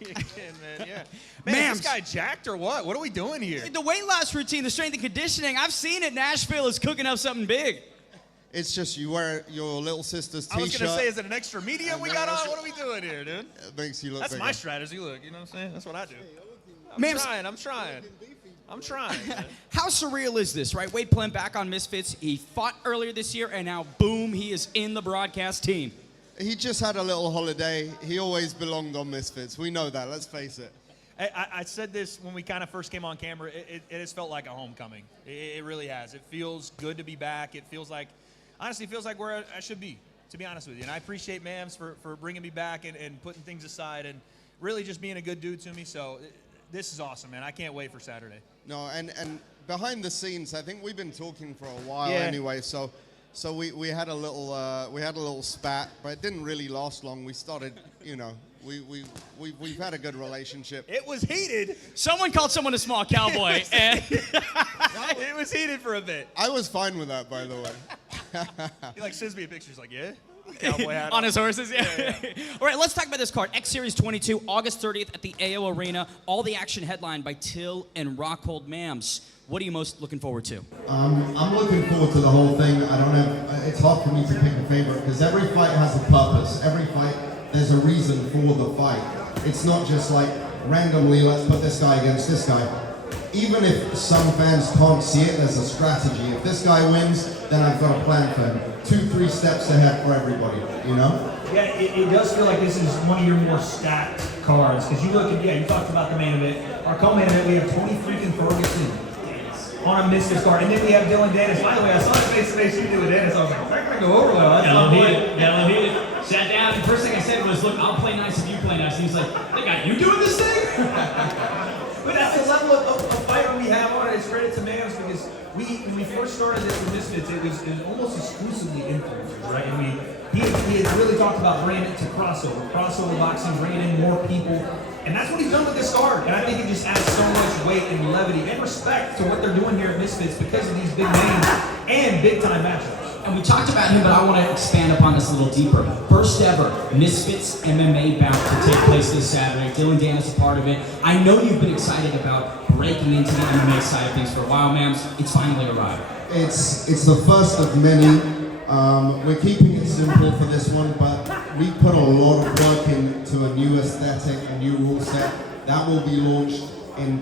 again, man. Yeah. Man, Mams. is this guy jacked or what? What are we doing here? The weight loss routine, the strength and conditioning, I've seen it. Nashville is cooking up something big. It's just you wear your little sister's T-shirt. I was going to say, is it an extra medium we got on? What are we doing here, dude? It makes you look That's bigger. my strategy, look. You know what I'm saying? That's what I do. I'm trying. Man. How surreal is this, right? Wade Plum back on Misfits. He fought earlier this year, and now, boom, he is in the broadcast team. He just had a little holiday. He always belonged on Misfits. We know that. Let's face it. I said this when we kind of first came on camera. It has felt like a homecoming. It really has. It feels good to be back. It feels like, honestly, it feels like where I should be, to be honest with you. And I appreciate Mams for bringing me back and putting things aside and really just being a good dude to me. So this is awesome, man. I can't wait for Saturday. No, and behind the scenes, I think we've been talking for a while anyway. So we had a little spat, but it didn't really last long. We started, you know, we've had a good relationship. It was heated. Someone called someone a small cowboy, and it was heated for a bit. I was fine with that, by the way. He like sends me a picture. He's like, yeah. Cowboy hat on his horses, yeah. All right, let's talk about this card. X Series 22, August 30th at the AO Arena. All the action headlined by Till and Rockhold. Mams, what are you most looking forward to? I'm looking forward to the whole thing. I don't have. It's hard for me to pick a favorite because every fight has a purpose. Every fight, there's a reason for the fight. It's not just like randomly, let's put this guy against this guy. Even if some fans can't see it, there's a strategy. If this guy wins, then I've got a plan for him. 2-3 steps ahead for everybody, you know? Yeah, it does feel like this is one of your more stacked cards. Because you look at, you talked about the main event. Our co-main event, we have Tony freaking Ferguson on a Misfits card. And then we have Dillon Danis. By the way, I saw his face-to-face interview with Danis. I was like, is that going to go over well? Dillon hit it. Sat down, and the first thing I said was, look, I'll play nice if you play nice. And he's like, they got you doing this thing? But that's the level of fighter we have on it. It's credit to Mams because when we first started this with Misfits, it was almost exclusively influencers, right? And he has really talked about bringing it to crossover boxing, bringing in more people. And that's what he's done with this card. And I think it just adds so much weight and levity and respect to what they're doing here at Misfits because of these big names and big-time matchups. And we talked about him, but I want to expand upon this a little deeper. First ever Misfits MMA bout to take place this Saturday. Dillon Danis is a part of it. I know you've been excited about breaking into the MMA side of things for a while, Mams. It's finally arrived. It's the first of many. We're keeping it simple for this one, but we put a lot of work into a new aesthetic, a new rule set. That will be launched in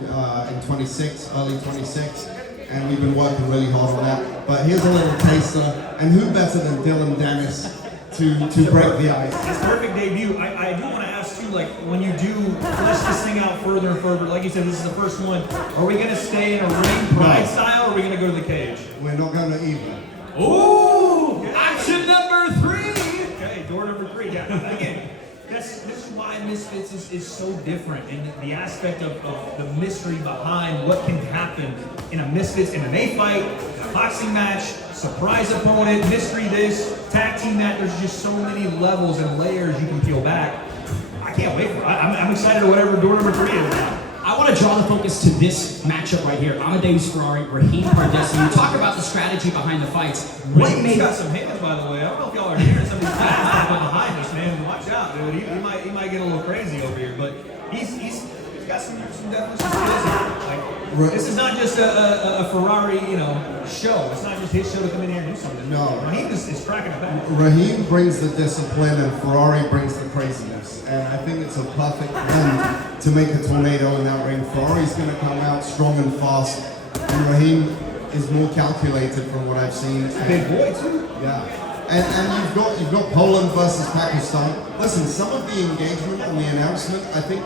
26, early 26. And we've been working really hard on that. But here's a little taster, and who better than Dillon Danis to break the ice? It's a perfect debut. I do want to ask you, like, when you do flesh this thing out further and further, like you said, this is the first one. Are we going to stay in a ring pride style, or are we going to go to the cage? We're not going to either. Ooh! Action number 3! Okay, door number 3. Yeah, again, this is why Misfits is so different, and the aspect of the mystery behind what can happen in a Misfits MMA fight, a boxing match, surprise opponent, mystery this, tag team that. There's just so many levels and layers you can peel back. I can't wait for it. I'm excited to whatever door number 3 is. I want to draw the focus to this matchup right here. Amadeus Ferrari, Raheem Pardesi. You talk about the strategy behind the fights. Raheem's got some hands, by the way. I don't know if y'all are hearing some of these guys that go behind us, man. Watch out, dude. He might get a little crazy over here, but he's got some definitely some skills here. Like, this is not just a Ferrari, show. It's not just his show to come in here and do something. No. Raheem is cracking a back. Raheem brings the discipline and Ferrari brings the craziness. And I think it's a perfect blend to make a tornado in that ring. Ferrari's going to come out strong and fast. And Raheem is more calculated from what I've seen. Big boy, too. Yeah. And you've got Poland versus Pakistan. Listen, some of the engagement and the announcement, I think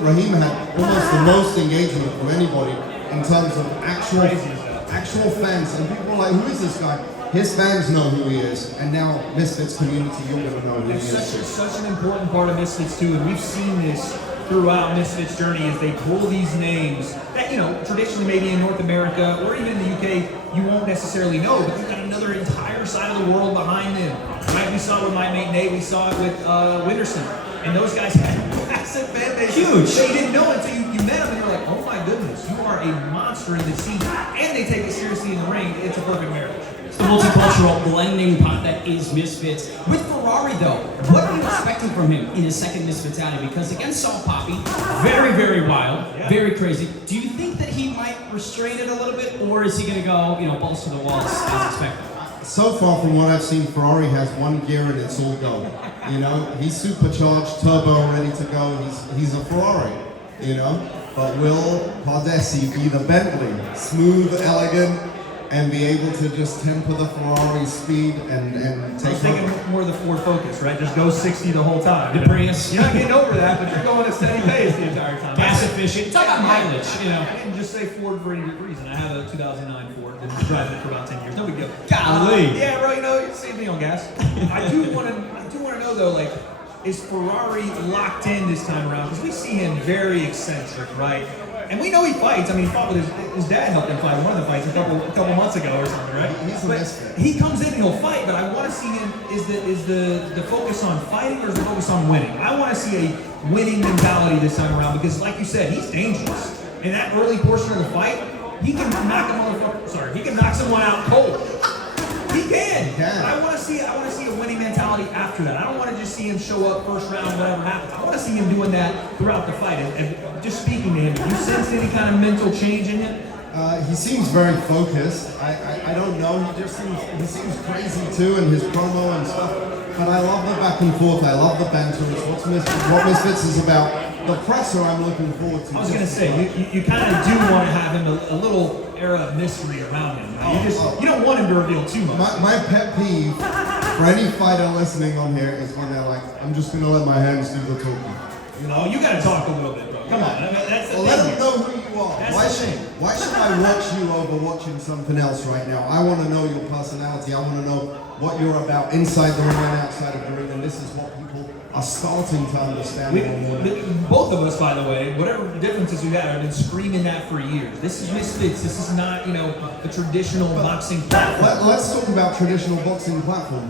Raheem had almost the most engagement from anybody in terms of actual fans. And people are like, who is this guy? His fans know who he is, and now Misfits community, you're gonna know who he is. It's such an important part of Misfits too, and we've seen this throughout Misfits' journey as they pull these names that, traditionally maybe in North America or even in the UK, you won't necessarily know, but they've got another entire side of the world behind them. Right? We saw it with my mate Nate, we saw it with Winterson, and those guys had massive fan base. Huge. But you didn't know until you met them, and you're like, oh my goodness, you are a monster in the scene, and they take it seriously in the ring. It's a perfect marriage. It's the multicultural blending pot that is Misfits. With Ferrari, though, what are you expecting from him in his second Misfits outing? Because against Salt Poppy, very, very wild, very crazy. Do you think that he might restrain it a little bit, or is he going to go, balls to the walls as expected? So far from what I've seen, Ferrari has one gear and it's all go. He's supercharged, turbo, ready to go. He's a Ferrari, But will Pardesi be the Bentley, smooth, elegant, and be able to just temper the Ferrari speed and I take was thinking more of the Ford Focus, right? Just go 60 the whole time. The Prius. You're not getting over that, but you're going at a steady pace the entire time. Gas efficient. Talk about mileage, I didn't just say Ford for any reason. I have a 2009 Ford. I've been driving it for about 10 years. No big deal. Golly. Yeah, bro. Same thing on gas. I do want to know though, like, is Ferrari locked in this time around? Because we see him very eccentric, right? And we know he fights. I mean, he fought with his dad helped him fight in one of the fights a couple months ago or something, right? He's a misfit. He comes in and he'll fight, but I want to see him. Is the focus on fighting or is the focus on winning? I want to see a winning mentality this time around because, like you said, he's dangerous. In that early portion of the fight, he can knock someone out cold. He can. But I want to see a winning mentality after that. I don't want to just see him show up first round, whatever happens. I want to see him doing that throughout the fight. And just speaking to him, do you sense any kind of mental change in him? He seems very focused. I don't know. He seems crazy too in his promo and stuff. But I love the back and forth. I love the banter. It's what Misfits is about. The presser I'm looking forward to. I was gonna say you kind of do want to have him a little era of mystery around him. Right? You don't want him to reveal too much. My pet peeve for any fighter listening on here is when they're like, I'm just gonna let my hands do the talking. You gotta talk a little bit, bro. Come on. That's the Let thing them know who you are. Why should I watch you over watching something else right now? I want to know your personality. I want to know what you're about inside the ring and outside of the ring, and this is what people are starting to understand more and more. Both of us, by the way, whatever differences we had, have been screaming that for years. This is Misfits. This is not, the traditional boxing platform. Let's talk about traditional boxing platform.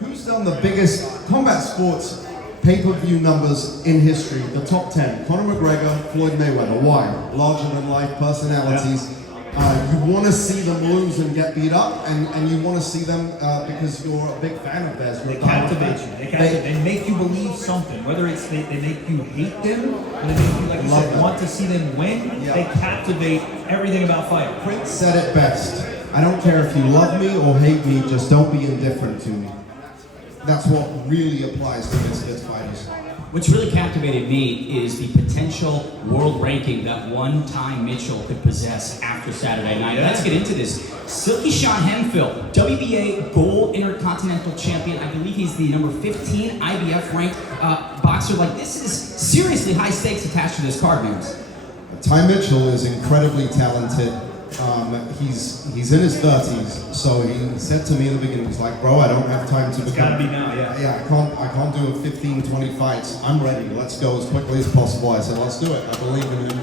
Who's done the biggest combat sports pay-per-view numbers in history? The top 10. Conor McGregor, Floyd Mayweather. Why? Larger-than-life personalities. You want to see them lose and get beat up, and you want to see them because you're a big fan of theirs. They captivate you. They make you believe something. Whether it's they make you hate them, or they make you, like you said, want to see them win. Yeah. They captivate everything about fighting. Prince said it best. I don't care if you love me or hate me, just don't be indifferent to me. That's what really applies to Misfits fighters. What's really captivated me is the potential world ranking that one-time Mitchell could possess after Saturday night. Yeah. Let's get into this. Silky Sean Hemphill, WBA Gold Intercontinental Champion. I believe he's the number 15 IBF ranked boxer. Like, this is seriously high stakes attached to this card, man. Ty Mitchell is incredibly talented. He's in his 30s, so he said to me in the beginning, he's like, bro, I don't have time to It's become... gotta be now, yeah. Yeah, I can't do 15, 20 fights. I'm ready. Let's go as quickly as possible. I said, let's do it. I believe in him.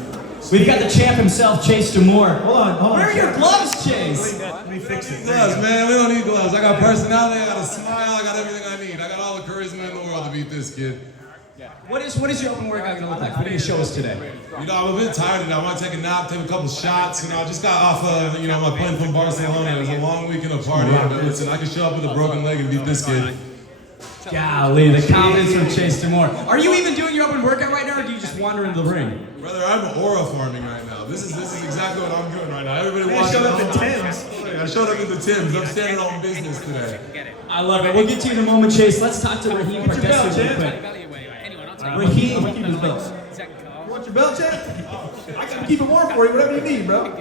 We've got the champ himself, Chase Demore. Hold on. Where are your gloves, Chase? Let me fix it. Gloves, man. We don't need gloves. I got personality. I got a smile. I got everything I need. I got all the charisma in the world to beat this kid. What is your open workout gonna look like? What are you show us today? I'm a bit tired today. I want to take a nap, take a couple shots. I just got off of, my plane from Barcelona. It was a long weekend of partying. But listen, I can show up with a broken leg and beat this kid. Golly, the confidence from Chase Demore. Are you even doing your open workout right now, or do you just wander into the ring? Brother, I'm aura farming right now. This is exactly what I'm doing right now. Everybody I watching. showed up in Tim's. I showed up in the Tim's. I'm standing on business today. I love it. We'll get to you in a moment, Chase. Let's talk to Raheem What's your belt, Pardesi real champ? quick. Raheem, keep his belt. You want your belt, champ? I can keep it warm for you, whatever you need, bro.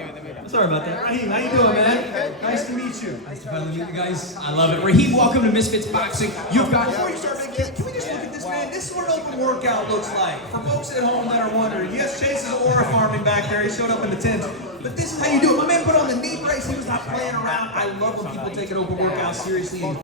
Sorry about that. Raheem, how you doing, man? Nice to meet you. Nice to meet you guys. I love it. Raheem, welcome to Misfits Boxing. You've got... Before you start, can we just look at this, man? This is what an open workout looks like. For folks at home that are wondering, yes, Chase is aura farming back there. He showed up in the tent. But this is how you do it. My man put on the knee brace. He was not playing around. I love when people take an open workout seriously.